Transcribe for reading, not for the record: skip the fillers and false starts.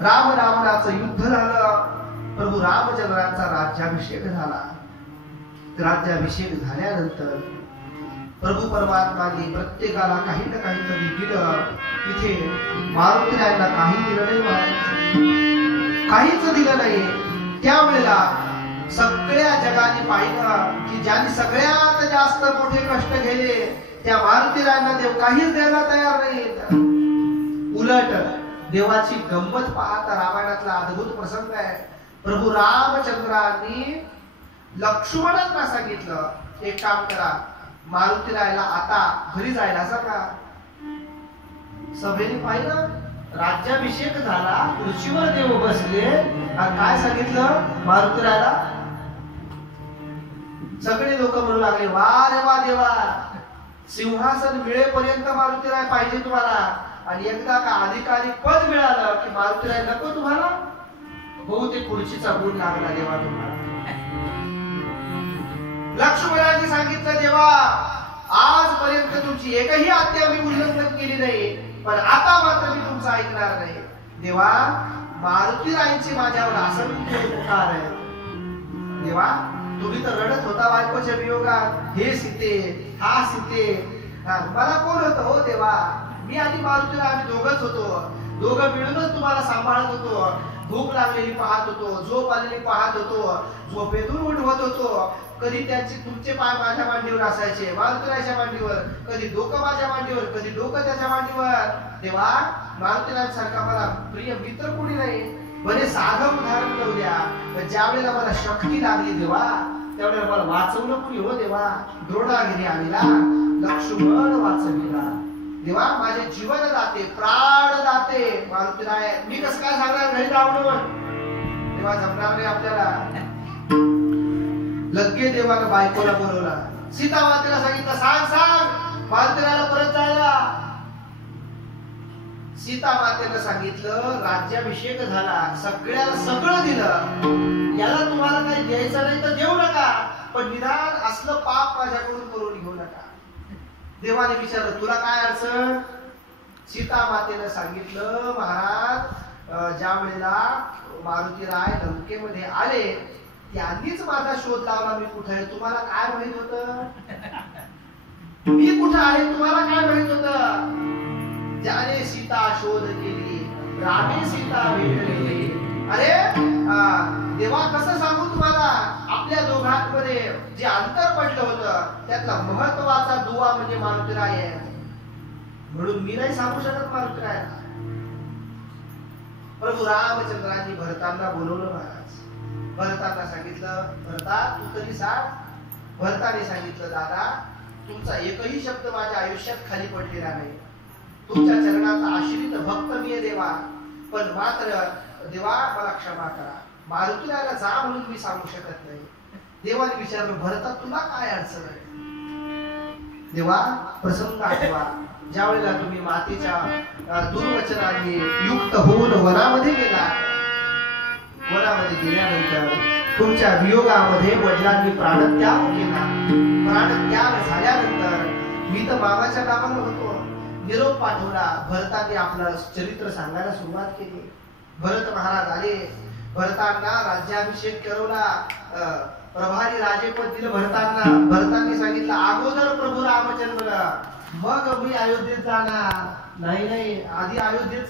राम रावणाचं युद्ध झालं, प्रभू रामचंद्रांचा राज्याभिषेक झाला। राज्याभिषेक झाल्यानंतर प्रभू परमात्माने प्रत्येकाला काही ना काहीतरी दिलं। तिथे मारुतीरायांना काही दिलं नाही, काहीच दिलं नाही। त्यावेळेला सगळ्या जगाने पाहिलं की ज्यांनी सगळ्यात जास्त मोठे कष्ट घेतले त्या मारुतीरायांना देव काहीच द्यायला तयार नाही। उलट देवाची गंमत पाहता रामायणातला अद्भुत प्रसंग आहे। प्रभू रामचंद्रांनी लक्ष्मणांना सांगितलं, एक काम करा, मारुतीरायाला आता घरी जायला सांगा। सभेने पाहिलं, राज्याभिषेक झाला, खुर्चीवर देव बसले, आणि काय सांगितलं मारुतीरायाला? सगळे लोक म्हणू लागले, वा रे वा देवा, सिंहासन मिळेपर्यंत मारुतीराय पाहिजे तुम्हाला, आणि एकदा का अधिकारी पद मिळालं की मारुतीराय नको तुम्हाला? बहुतेक खुर्चीचा गुण लागला देवा तुम्हाला। लक्ष्मणाने सांगितलं, देवा आजपर्यंत तुमची एकही आज्ञा मी उल्लंघन केली नाही, पण आता मात्र मी तुमचं ऐकणार नाही। देवा मारुतीरायांची माझ्यावर असंख्य उपकार आहे। देवा तुम्ही तर रडत होता बायकोच्या वियोगात, हे सीते, हा सीते, मला कोण होतं हो देवा? मी आणि मारुतीराय आम्ही दोघच होतो, दोघं मिळूनच तुम्हाला सांभाळत होतो। भूक लागलेली पाहत होतो, झोप आलेली पाहत होतो, झोपेतून उठवत होतो। कधी त्यांचे तुमचे पाय माझ्या मांडीवर असायचे, मारुतीरायाच्या मांडीवर, कधी डोकं माझ्या मांडीवर, कधी डोकं त्याच्या मांडीवर। तेव्हा मारुतीरायांसारखा मला प्रिय मित्र कोणी नाही। बरे साधं उदाहरण करू द्या, ज्या वेळेला मला शक्ती लागली देवा, त्यावेळेला मला वाचवलं कोणी हो देवा? द्रोणागिरी आलेला लक्ष्मण वाचविला। देवा माझे जीवन दाते, प्राण दाते मारुतीराय, मी कसं काय सांगणार घरी रावण? तेव्हा जमणार नाही आपल्याला। लगे देवानं बायकोला बोलवला, सीता मातेला सांगितलं, सांग सांग मारुतीरायाला परत जायला। सीता मातेनं सांगितलं, राज्याभिषेक झाला, सगळ्याला सगळं दिलं, याला तुम्हाला काही द्यायचं नाही तर देऊ नका, पण निदान असलं पाप माझ्याकडून करून घेऊ नका। देवाने विचारलं, तुला काय अडचण? सीता मातेनं सांगितलं, महाराज ज्या वेळेला मारुतीराय लंकेमध्ये आले त्यांनीच माझा शोध लावला, मी कुठे आहे तुम्हाला काय माहित होतं? मी कुठे आहे तुम्हाला काय माहित होतं? ज्याने सीता शोध केली, रामे सीता भेटली। अरे देवा कसं सांगू तुम्हाला, आपल्या दोघांमध्ये जे अंतर पडलं होतं त्यातला महत्वाचा दुवा म्हणजे मारुतीराय आहे, म्हणून मी नाही सांगू शकत मारुतीरायाला। प्रभू रामचंद्रांनी भरतांना बोलवलं महाराज। भरतांना सांगितलं, भरता तू तरी सांग। भरताने सांगितलं, दादा तुमचा एकही शब्द माझ्या आयुष्यात खाली पडलेला नाही, तुमच्या चरणाचा आश्रित भक्त मी आहे देवा, पण मात्र देवा मला क्षमा करा, मारुतीरायाला जा म्हणून मी सांगू शकत नाही। देवाने विचारलं, भरता तुला काय अडचण आहे? देवा प्रसंग आठवा, ज्या वेळेला तुम्ही मातेच्या दुर्वचनाने युक्त होऊन वनामध्ये गेला, वनामध्ये गेल्यानंतर तुमच्या वियोगामध्ये वडिलांनी प्राणत्याग केला। प्राणत्याग झाल्यानंतर मी तर मामाच्या गावाला होतो, निरोप पाठवला। भरताने आपलं चरित्र सांगायला सुरुवात केली। भरत महाराज आले, भरतांना राज्याभिषेक करवला, प्रभारी राजेपद दिलं भरतांना। भरतांनी सांगितलं, अगोदर प्रभू रामचंद्र, मग मी अयोध्येत जाणार। नाही, आधी अयोध्येत